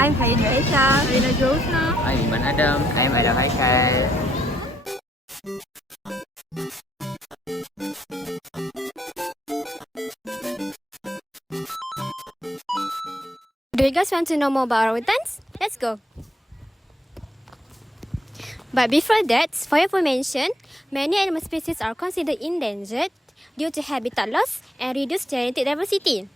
I'm Karina Aisha. Karina Josna. I'm Iman Adam. I'm Adam Haikal. Do you guys want to know more about orangutans? Let's go. But before that, for your information, many animal species are considered endangered due to habitat loss and reduced genetic diversity.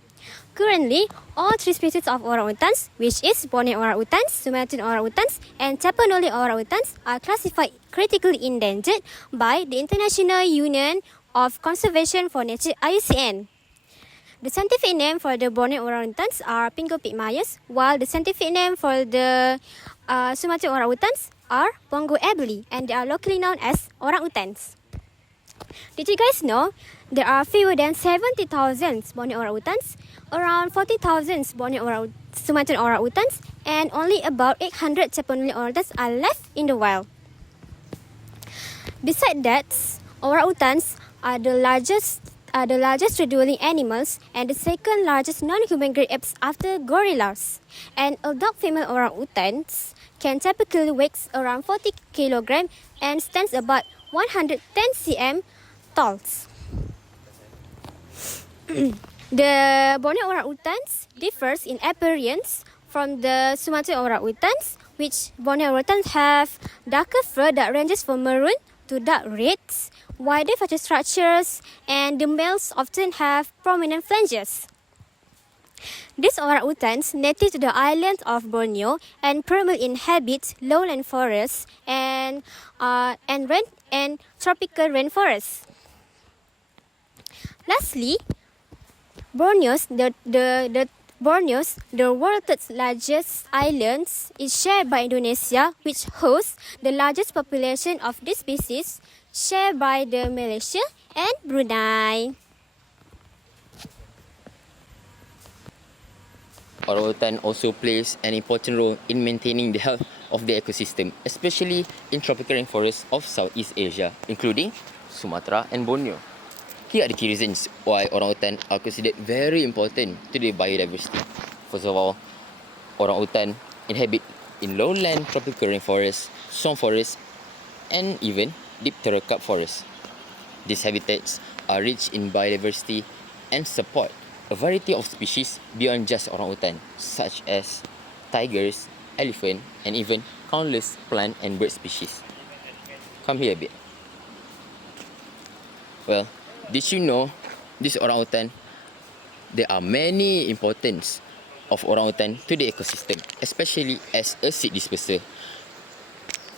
Currently, all three species of orangutans, which is Borneo orangutans, Sumatran orangutans, and Tapanuli orangutans, are classified critically endangered by the International Union of Conservation for Nature (IUCN). The scientific name for the Borneo orangutans are Pingopygmaeus, while the scientific name for the Sumatran orangutans are Pongo abeli, and they are locally known as orangutans. Did you guys know there are fewer than 70,000 Borneo orangutans, around 40,000 Borneo Sumatran orangutans, and only about 800 Tapanuli orangutans are left in the wild? Besides that, orangutans are the largest tree-dwelling animals and the second largest non-human grade apes after gorillas. And adult female orangutans can typically weigh around 40 kg and stands about 110 cm tall. The Borneo orangutans differs in appearance from the Sumatran orangutans, which Borneo orangutans have darker fur that ranges from maroon to dark red, wider facial structures, and the males often have prominent flanges. These orangutans native to the island of Borneo and primarily inhabit lowland forests and tropical rainforests. Lastly, Borneo's, the world's third largest island, is shared by Indonesia, which hosts the largest population of this species, shared by the Malaysia and Brunei. Orangutan also plays an important role in maintaining the health of the ecosystem, especially in tropical rainforests of Southeast Asia, including Sumatra and Borneo. Here are the key reasons why orangutan are considered very important to the biodiversity. First of all, orangutan inhabit in lowland tropical rainforests, swamp forests, and even deep terracotta forests. These habitats are rich in biodiversity and support a variety of species beyond just orangutan, such as tigers, elephant, and even countless plant and bird species. Come here a bit. Well, did you know this orangutan? There are many importance of orangutan to the ecosystem, especially as a seed disperser.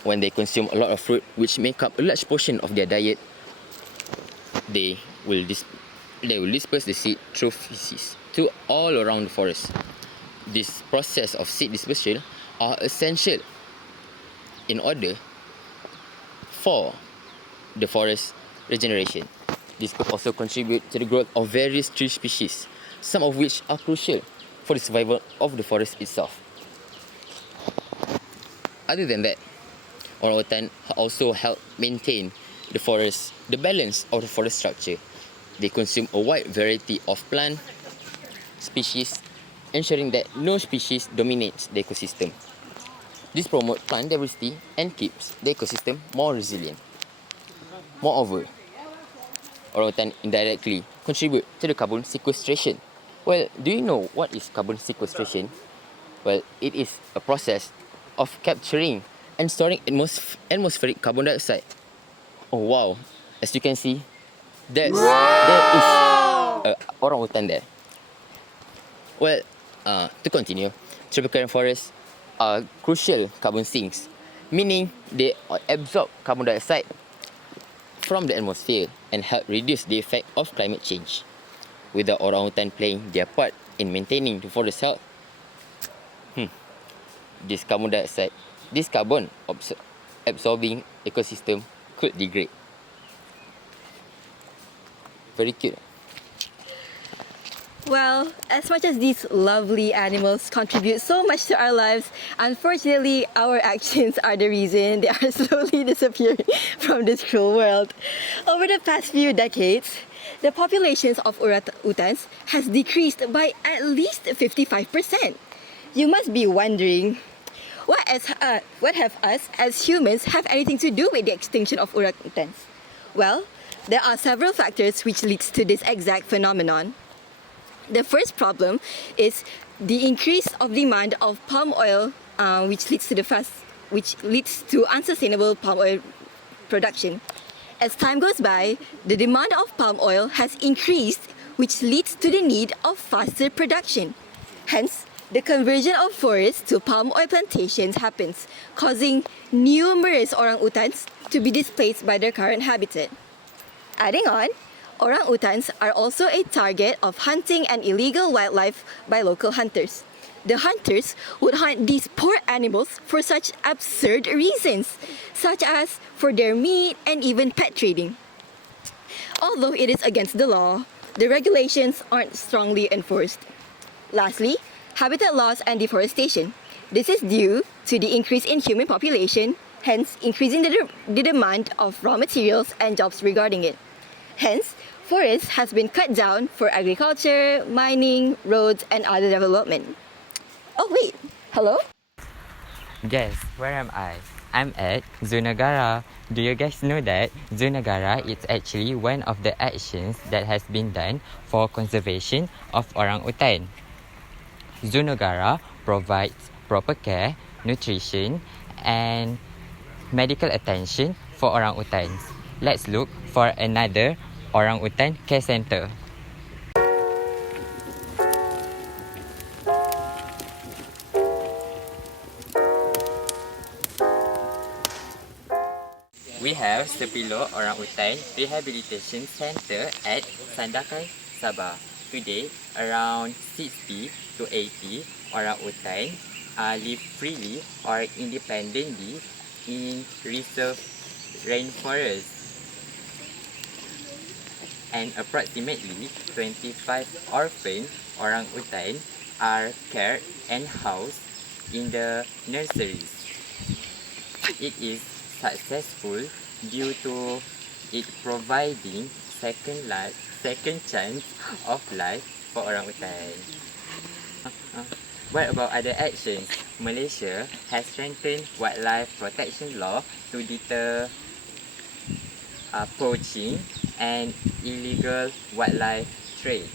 When they consume a lot of fruit, which make up a large portion of their diet, they will disperse the seed through feces to all around the forest. This process of seed dispersal are essential in order for the forest regeneration. This could also contribute to the growth of various tree species, some of which are crucial for the survival of the forest itself. Other than that, orangutan also help maintain the balance of the forest structure. They consume a wide variety of plant species, ensuring that no species dominates the ecosystem. This promotes plant diversity and keeps the ecosystem more resilient. Moreover, orangutan indirectly contribute to the carbon sequestration. Well, do you know what is carbon sequestration? Well, it is a process of capturing and storing atmospheric carbon dioxide. Oh wow, as you can see, there is an orangutan there. Well, to continue, tropical rainforests are crucial carbon sinks, meaning they absorb carbon dioxide from the atmosphere and help reduce the effect of climate change. With the orangutan playing their part in maintaining the forest health? This carbon absorbing ecosystem could degrade. Very cute. Well, as much as these lovely animals contribute so much to our lives, unfortunately, our actions are the reason they are slowly disappearing from this cruel world. Over the past few decades, the populations of orangutans has decreased by at least 55%. You must be wondering, what have us as humans have anything to do with the extinction of orangutans? Well, there are several factors which leads to this exact phenomenon. The first problem is the increase of demand of palm oil, which leads to unsustainable palm oil production. As time goes by, the demand of palm oil has increased, which leads to the need of faster production. Hence, the conversion of forests to palm oil plantations happens, causing numerous orangutans to be displaced by their current habitat. Adding on, orangutans are also a target of hunting and illegal wildlife by local hunters. The hunters would hunt these poor animals for such absurd reasons, such as for their meat and even pet trading. Although it is against the law, the regulations aren't strongly enforced. Lastly, habitat loss and deforestation. This is due to the increase in human population, hence increasing the demand of raw materials and jobs regarding it. Hence, forest has been cut down for agriculture, mining, roads, and other development. Oh wait, hello? Guess, where am I? I'm at Zunagara. Do you guys know that Zunagara is actually one of the actions that has been done for conservation of orangutan? Zunagara provides proper care, nutrition, and medical attention for orangutans. Let's look for another orangutan care center. We have Sepilo Orangutan Rehabilitation Center at Sandakan, Sabah. Today, around 60 to 80 orangutan live freely or independently in reserve rainforest. And approximately 25 orphan orangutan are cared and housed in the nurseries. It is successful due to it providing second chance of life for orangutan. What about other actions? Malaysia has strengthened wildlife protection law to deter poaching and illegal wildlife trade.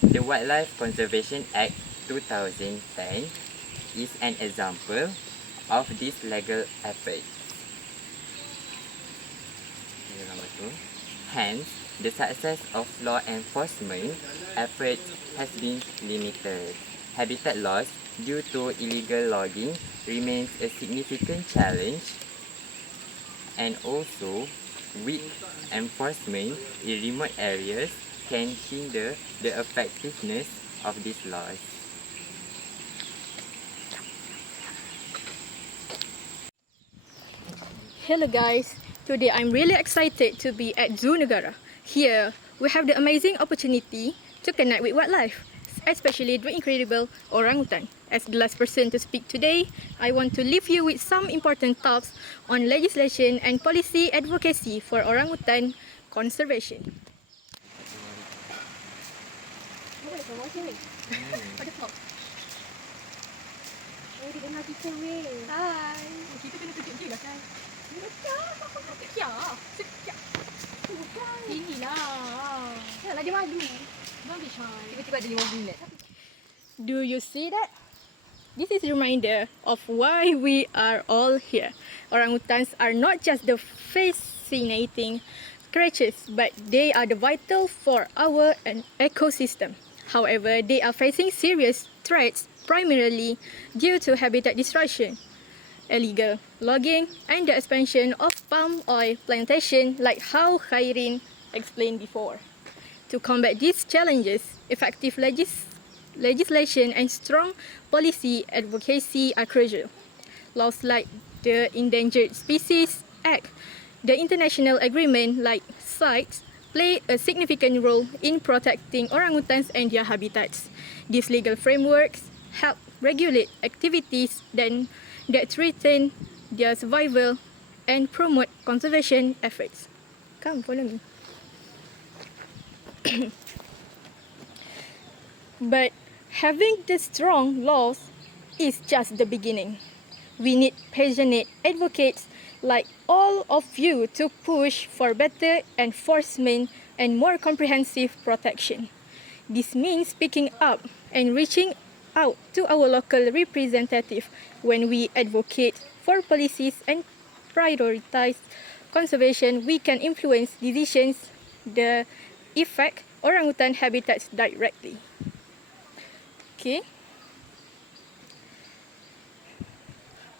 The Wildlife Conservation Act 2010 is an example of this legal effort. Hence, the success of law enforcement efforts has been limited. Habitat loss due to illegal logging remains a significant challenge, and also weak enforcement in remote areas can hinder the effectiveness of these laws. Hello guys, today I'm really excited to be at Zoo Negara. Here, we have the amazing opportunity to connect with wildlife, especially the incredible orangutan. As the last person to speak today, I want to leave you with some important thoughts on legislation and policy advocacy for orangutan conservation. Hai. Kita kena tunjuk je lah kan. Sekejap. Inilah. Yalah dia malu. Don't be shy. Tiba-tiba ada 5 minit. Do you see that? This is a reminder of why we are all here. Orangutans are not just the fascinating creatures, but they are the vital for our ecosystem. However, they are facing serious threats primarily due to habitat destruction, illegal logging, and the expansion of palm oil plantation, like how Khairin explained before. To combat these challenges, effective legislation and strong policy advocacy are crucial. Laws like the Endangered Species Act, the international agreement like CITES, play a significant role in protecting orangutans and their habitats. These legal frameworks help regulate activities that threaten their survival and promote conservation efforts. Come, follow me. But having the strong laws is just the beginning. We need passionate advocates like all of you to push for better enforcement and more comprehensive protection. This means speaking up and reaching out to our local representative when we advocate for policies and prioritize conservation. We can influence decisions that affect orangutan habitats directly. Okay.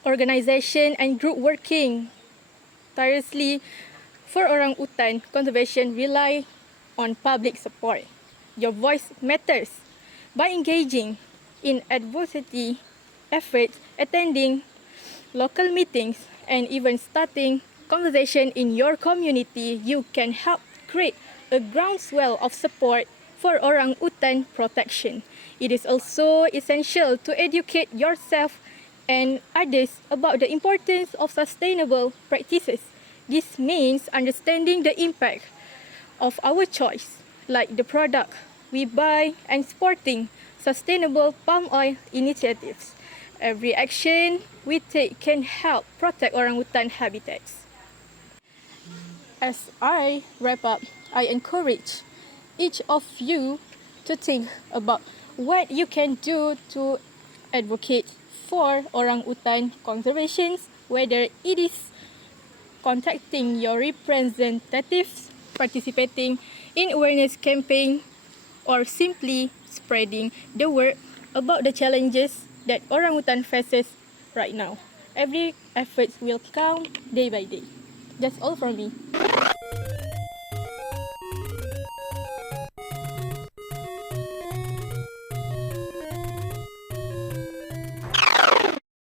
Organisation and group working tirelessly for orangutan conservation rely on public support. Your voice matters. By engaging in advocacy efforts, attending local meetings, and even starting conversation in your community, you can help create a groundswell of support for orangutan protection. It is also essential to educate yourself and others about the importance of sustainable practices. This means understanding the impact of our choice, like the product we buy, and supporting sustainable palm oil initiatives. Every action we take can help protect orangutan habitats. As I wrap up, I encourage each of you to think about what you can do to advocate for orangutan conservation, whether it is contacting your representatives, participating in awareness campaign, or simply spreading the word about the challenges that orangutan faces right now. Every effort will count day by day. That's all from me.